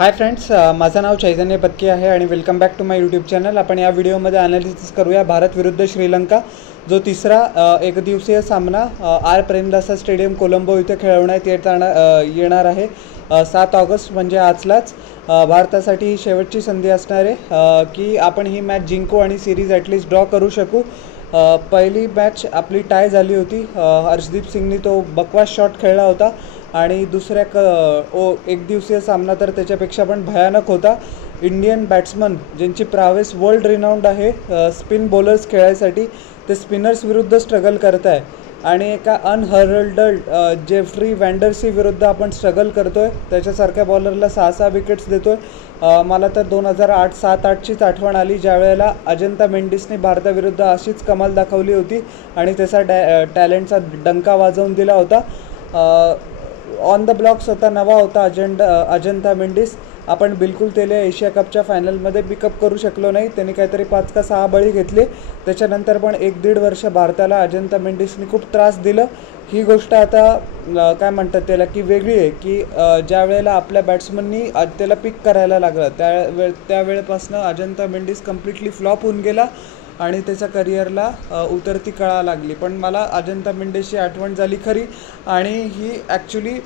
Hi friends, माझं नाव चैतन्य पत्की आहे आणि welcome back to my YouTube channel. आपण या व्हिडिओमध्ये ॲनालिसिस करूया भारत विरुद्ध श्रीलंका, जो तिसरा एकदिवसीय सामना आर प्रेमदासा स्टेडियम कोलंबो इथे खेळवण्यात येणार आहे 7 ऑगस्ट म्हणजे आजलाच। भारतासाठी ही शेवटची संधी असणार आहे की आपण ही मॅच जिंकू आणि सिरीज ॲटलीस्ट ड्रॉ करू शकू। पहिली मॅच आपली टाय झाली होती, हर्षदीप सिंगनी तो बकवास शॉट खेळला होता आणि दुसऱ्या एक दिवसीय सामना तर त्याच्यापेक्षा पण भयानक होता। इंडियन बॅट्समन ज्यांची प्रावेस वर्ल्ड रिनाऊंड आहे स्पिन बॉलर्स खेळायसाठी, ते स्पिनर्स विरुद्ध स्ट्रगल करत आहे आणि एका अनहर्ल्डल्ड जेफ्री वँडरसी विरुद्ध आपण स्ट्रगल करतो आहे। त्याच्यासारख्या बॉलरला 6 विकेट्स देतो आहे। मला तर 2007-8चीच आठवण आली, ज्यावेळेला अजंता मेंडिसने भारताविरुद्ध अशीच कमाल दाखवली होती आणि त्याचा टॅलेंटचा डंका वाजवून दिला होता। ऑन द ब्लॉक स्वतः नवा होता अजंता मेंडिस। आपण बिलकुल त्याला एशिया कपच्या फायनलमध्ये पिकअप करू शकलो नाही। त्याने काहीतरी 5 का 6 बळी घेतले। त्याच्यानंतर पण 1-1.5 वर्ष भारताला अजंता मेंडिसने खूप त्रास दिलं। ही गोष्ट आता काय म्हणतात त्याला की वेगळी आहे की ज्या वेळेला आपल्या बॅट्समननी त्याला पिक करायला लागलं त्यावेळेपासून अजंता मेंडिस कम्प्लिटली फ्लॉप होऊन गेला आणि त्याच्या करिअरला उतरती कळा लागली। पण मला अजंता मेंडिसची आठवण झाली खरी, आणि ही ॲक्च्युली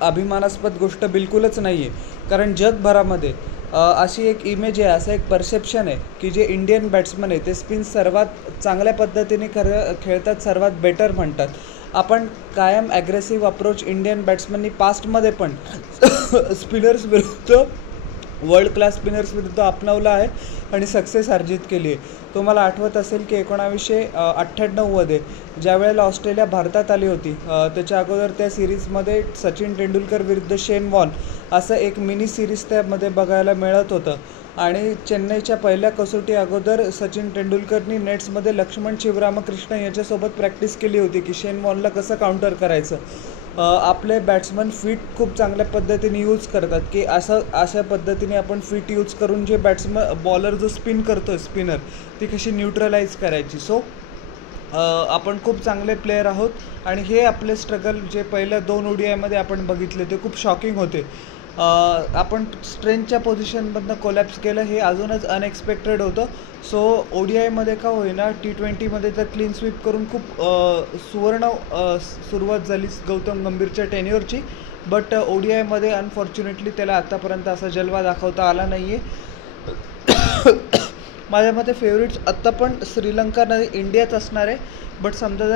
अभिमानास्पद गोष्ट बिलकुलच नाही आहे, कारण जगभरामध्ये अशी एक इमेज आहे, असं एक परसेप्शन आहे की जे इंडियन बॅट्समन आहे ते स्पिन सर्वात चांगल्या पद्धतीने खेळतात, सर्वात बेटर म्हणतात। आपण कायम ॲग्रेसिव्ह अप्रोच इंडियन बॅट्समननी पास्टमध्ये पण स्पिनर्स विरुद्ध वर्ल्ड क्लास स्पिनर्स विरुद्ध अपनावला आहे आणि सक्सेस अर्जित केली आहे। तुम्हाला आठवत असेल की 1998मध्ये ज्यावेळेला ऑस्ट्रेलिया भारतात आली होती, त्याच्या अगोदर त्या सिरीजमध्ये सचिन तेंडुलकर विरुद्ध शेन वॉर्न असं एक मिनी सिरीज त्यामध्ये बघायला मिळत होतं। आणि चेन्नईच्या पहिल्या कसोटी अगोदर सचिन तेंडुलकरनी नेट्समध्ये लक्ष्मण शिवरामकृष्ण याच्यासोबत प्रॅक्टिस केली होती की शेन वॉर्नला कसं काउंटर करायचं। आपले बॅट्समन फिट खूप चांगल्या पद्धतीने यूज करतात की अशा पद्धतीने आपण फिट यूज करून जे बॉलर जो स्पिन करतो आहे स्पिनर, ती कशी न्यूट्रलाइज करायची। सो आपण खूप चांगले प्लेयर आहोत आणि हे आपले स्ट्रगल जे पहिल्या 2 ODIमध्ये आपण बघितले ते खूप शॉकिंग होते। आपण स्ट्रेंथच्या पोझिशनमधनं कोलॅप्स केलं, हे अजूनच अनएक्सपेक्टेड होतं। सो ODIमध्ये का होईना T20मध्ये तर क्लीन स्वीप करून खूप सुवर्ण सुरुवात झाली गौतम गंभीरच्या टेन्युअरची, बट ODIमध्ये अनफॉर्च्युनेटली त्याला आत्तापर्यंत असा जलवा दाखवता आला नाही आहे। माझ्या मते फेवरेट्स आत्ता पण श्रीलंका नाही इंडियाच असणार आहे, बट समजा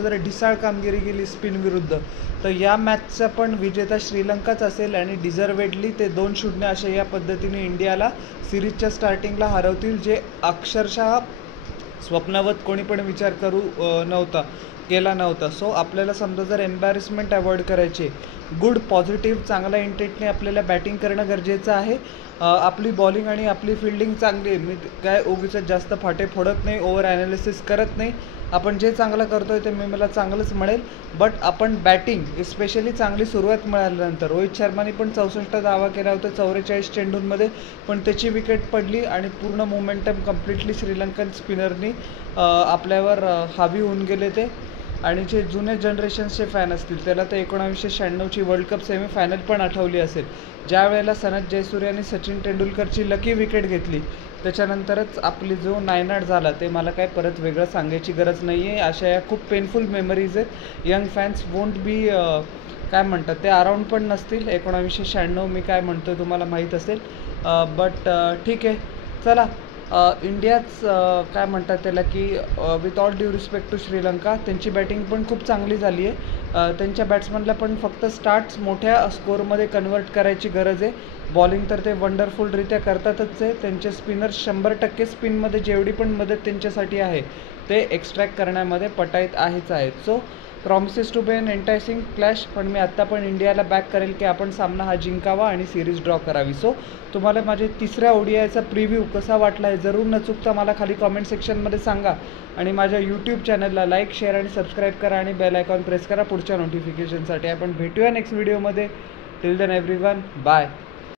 जर ढिसाळ कामगिरी केली स्पिन विरुद्ध, तर या मॅचचा पण विजेता श्रीलंकाच असेल आणि डिझर्वेडली ते 2-0 अशा या पद्धतीने इंडियाला सिरीजच्या स्टार्टिंगला हरवतील, जे अक्षरशः स्वप्नावत कोणी पण विचार केला नव्हता। सो आपल्याला समजा जर एम्बॅरेसमेंट अवॉइड करायची, गुड पॉझिटिव्ह चांगला इंटेंटने आपल्याला बॅटिंग करणं गरजेचं आहे। आपली बॉलिंग आणि आपली फिल्डिंग चांगली आहे, मी काय उगीच जास्त फाटे फोडत नाही, ओव्हर ॲनालिसिस करत नाही। आपण जे चांगलं करतोय ते मला चांगलंच मिळेल, बट आपण बॅटिंग स्पेशली चांगली सुरुवात मिळाल्यानंतर रोहित शर्माने पण 64 धावा केल्या होत्या 44 चेंडूंमध्ये, पण त्याची विकेट पडली आणि पूर्ण मोमेंटम कम्प्लिटली श्रीलंकन स्पिनरनी आपल्यावर हावी होऊन गेले ते। आणि जे जुने जनरेशन्सचे फॅन असतील त्याला तर 1996ची वर्ल्ड कप सेमीफायनल पण आठवली असेल, ज्या वेळेला सनथ जयसूर्याने सचिन तेंडुलकरची लकी विकेट घेतली। त्याच्यानंतरच आपली जो नायनाट झाला ते मला काय परत वेगळं सांगायची गरज नाही आहे। अशा या खूप पेनफुल मेमरीज आहेत। यंग फॅन्स वोंट बी काय म्हणतात ते अराऊंड पण नसतील 1996 मी काय म्हणतो तुम्हाला माहीत असेल, बट ठीक आहे चला। इंडियाच काय म्हणतात त्याला की with all due respect to Sri Lanka, त्यांची बॅटिंग पण खूप चांगली झाली आहे। त्यांच्या बॅट्समनला पण फक्त स्टार्ट्स मोठ्या स्कोअरमध्ये कन्वर्ट करायची गरज आहे। बॉलिंग तर ते वंडरफुलरित्या करतातच आहे। त्यांचे स्पिनर्स 100% स्पिनमध्ये जेवढी पण मदत त्यांच्यासाठी आहे ते एक्स्ट्रॅक्ट करण्यामध्ये पटाईत आहेत। So promises to be an enticing clash, पण मी आत्ता पण इंडियाला बॅक करेल की आपण सामना हा जिंकावा आणि सिरीज ड्रॉ करावी। सो तुम्हाला माझे तिसऱ्या ODIचा प्रिव्ह्यू कसा वाटला आहे जरूर न चुकता मला खाली कॉमेंट सेक्शनमध्ये सांगा, आणि माझ्या यूट्यूब चॅनलला लाईक, शेअर आणि सबस्क्राईब करा आणि बेल आयकॉन प्रेस करा पुढच्या नोटिफिकेशनसाठी। आपण भेटूया नेक्स्ट व्हिडिओमध्ये। Till then everyone, bye.